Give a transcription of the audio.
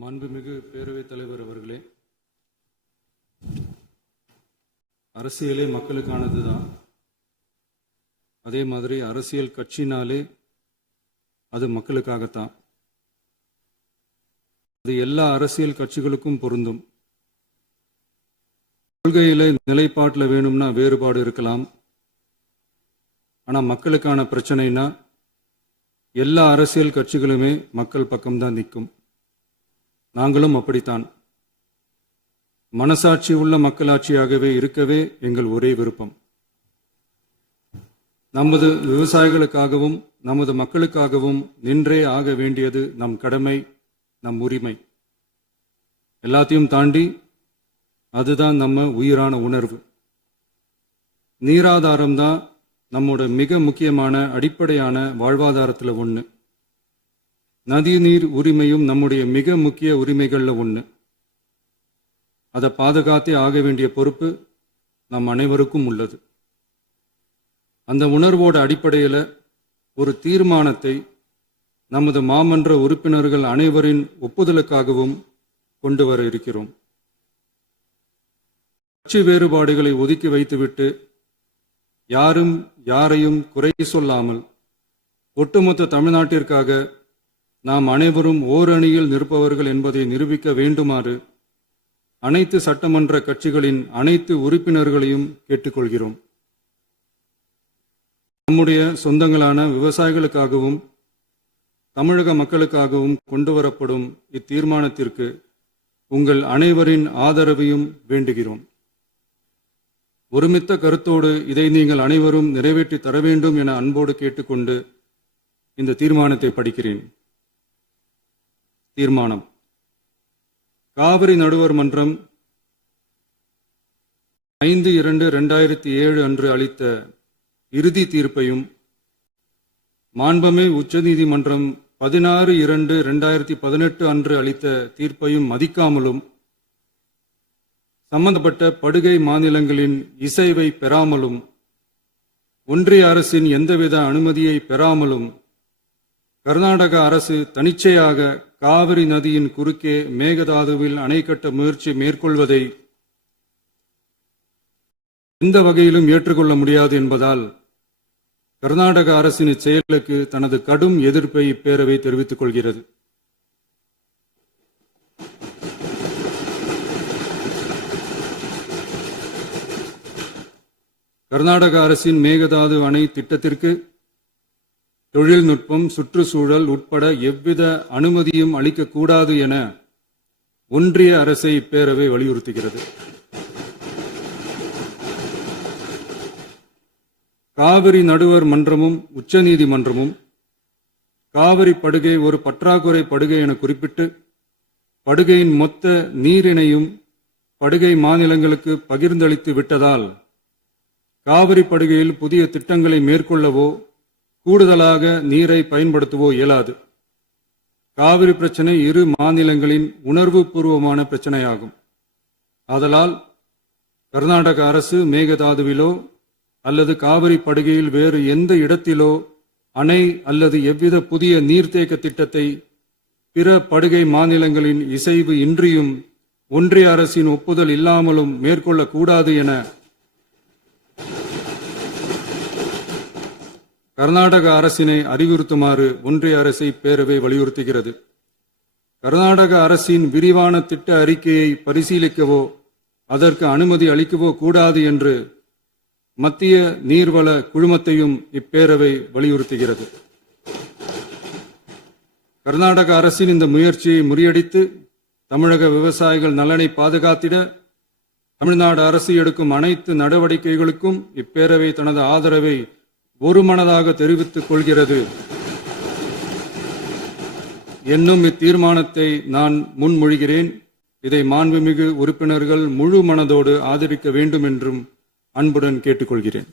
மாண்புமிகு பேரவைத் தலைவர் அவர்களே, அரசியலே மக்களுக்கானது தான். அதே மாதிரி அரசியல் கட்சினாலே அது மக்களுக்காகத்தான். அது எல்லா அரசியல் கட்சிகளுக்கும் பொருந்தும். கொள்கையில நிலைப்பாட்டில் வேணும்னா வேறுபாடு இருக்கலாம். ஆனால் மக்களுக்கான பிரச்சனைனா எல்லா அரசியல் கட்சிகளுமே மக்கள் பக்கம்தான் நிற்கும். நாங்களும் அப்படித்தான். மனசாட்சி உள்ள மக்களாட்சியாகவே இருக்கவே எங்கள் ஒரே விருப்பம். நமது விவசாயிகளுக்காகவும் நமது மக்களுக்காகவும் நின்றே ஆக வேண்டியது நம் கடமை, நம் உரிமை. எல்லாத்தையும் தாண்டி அதுதான் நம்ம உயிரான உணர்வு. நீராதாரம் தான் நம்மோட மிக முக்கியமான அடிப்படையான வாழ்வாதாரத்தில் ஒன்று. நதிநீர் உரிமையும் நம்முடைய மிக முக்கிய உரிமைகளில் ஒன்று. அதை பாதுகாத்தே ஆக வேண்டிய பொறுப்பு நம் அனைவருக்கும் உள்ளது. அந்த உணர்வோட அடிப்படையில் ஒரு தீர்மானத்தை நமது மாமன்ற உறுப்பினர்கள் அனைவரின் ஒப்புதலுக்காகவும் கொண்டு வர இருக்கிறோம். கட்சி வேறுபாடுகளை ஒதுக்கி வைத்துவிட்டு யாரும் யாரையும் குறை சொல்லாமல் ஒட்டுமொத்த தமிழ்நாட்டிற்காக நாம் அனைவரும் ஓரணியில் நிற்பவர்கள் என்பதை நிரூபிக்க வேண்டுமாறு அனைத்து சட்டமன்ற கட்சிகளின் அனைத்து உறுப்பினர்களையும் கேட்டுக்கொள்கிறோம். நம்முடைய சொந்தங்களான விவசாயிகளுக்காகவும் தமிழக மக்களுக்காகவும் கொண்டு வரப்படும் இத்தீர்மானத்திற்கு உங்கள் அனைவரின் ஆதரவையும் வேண்டுகிறோம். ஒருமித்த கருத்தோடு இதை நீங்கள் அனைவரும் நிறைவேற்றி தர வேண்டும் என அன்போடு கேட்டுக்கொண்டு இந்த தீர்மானத்தை படிக்கிறேன். தீர்மானம்: காவிரி நடுவர் மன்றம் 5/2/2007 அன்று அளித்த இறுதி தீர்ப்பையும் மாண்புமிகு உச்சநீதிமன்றம் 16/2/2018 அன்று அளித்த தீர்ப்பையும் மதிக்காமலும் சம்பந்தப்பட்ட படுகை மாநிலங்களின் இசைவை பெறாமலும் ஒன்றிய அரசின் எந்தவித அனுமதியை பெறாமலும் கர்நாடக அரசு தனிச்சையாக காவிரி நதியின் குறுக்கே மேகதாதுவில் அணை கட்ட முயற்சி மேற்கொள்வதை எந்த வகையிலும் ஏற்றுக்கொள்ள முடியாது என்பதால் கர்நாடக அரசின் இச்செயலுக்கு தனது கடும் எதிர்ப்பை இப்பேரவை தெரிவித்துக் கொள்கிறது. கர்நாடக அரசின் மேகதாது அணை திட்டத்திற்கு தொழில்நுட்பம், சுற்றுச்சூழல் உட்பட எவ்வித அனுமதியும் அளிக்கக்கூடாது என ஒன்றிய அரசை இப்பேரவை வலியுறுத்துகிறது. காவிரி நடுவர் மன்றமும் உச்சநீதிமன்றமும் காவிரி படுகை ஒரு பற்றாக்குறை படுகை என குறிப்பிட்டு படுகையின் மொத்த நீரினையும் படுகை மாநிலங்களுக்கு பகிர்ந்தளித்து விட்டதால் காவிரி படுகையில் புதிய திட்டங்களை மேற்கொள்ளவோ கூடுதலாக நீரை பயன்படுத்தவோ இயலாது. காவிரி பிரச்சனை இரு மாநிலங்களின் உணர்வு பூர்வமான பிரச்சனையாகும். ஆதலால் கர்நாடக அரசு மேகதாதுவிலோ அல்லது காவிரி படுகையில் வேறு எந்த இடத்திலோ அணை அல்லது எவ்வித புதிய நீர்த்தேக்க திட்டத்தை பிற படுகை மாநிலங்களின் இசைவு இன்றியும் ஒன்றிய அரசின் ஒப்புதல் இல்லாமலும் மேற்கொள்ளக்கூடாது என கர்நாடக அரசினை அறிவுறுத்துமாறு ஒன்றிய அரசை பேரவை வலியுறுத்துகிறது. கர்நாடக அரசின் விரிவான திட்ட அறிக்கையை பரிசீலிக்கவோ அதற்கு அனுமதி அளிக்கவோ கூடாது என்று மத்திய நீர்வள குழுமத்தையும் இப்பேரவை வலியுறுத்துகிறது. கர்நாடக அரசின் இந்த முயற்சியை முறியடித்து தமிழக விவசாயிகள் நலனை பாதுகாத்திட தமிழ்நாடு அரசு எடுக்கும் அனைத்து நடவடிக்கைகளுக்கும் இப்பேரவை தனது ஆதரவை ஒருமனதாக தெரிவித்துக் கொள்கிறது என்னும் இத்தீர்மானத்தை நான் முன்மொழிகிறேன். இதை மாண்புமிகு உறுப்பினர்கள் முழு மனதோடு ஆதரிக்க வேண்டும் என்றும் அன்புடன் கேட்டுக்கொள்கிறேன்.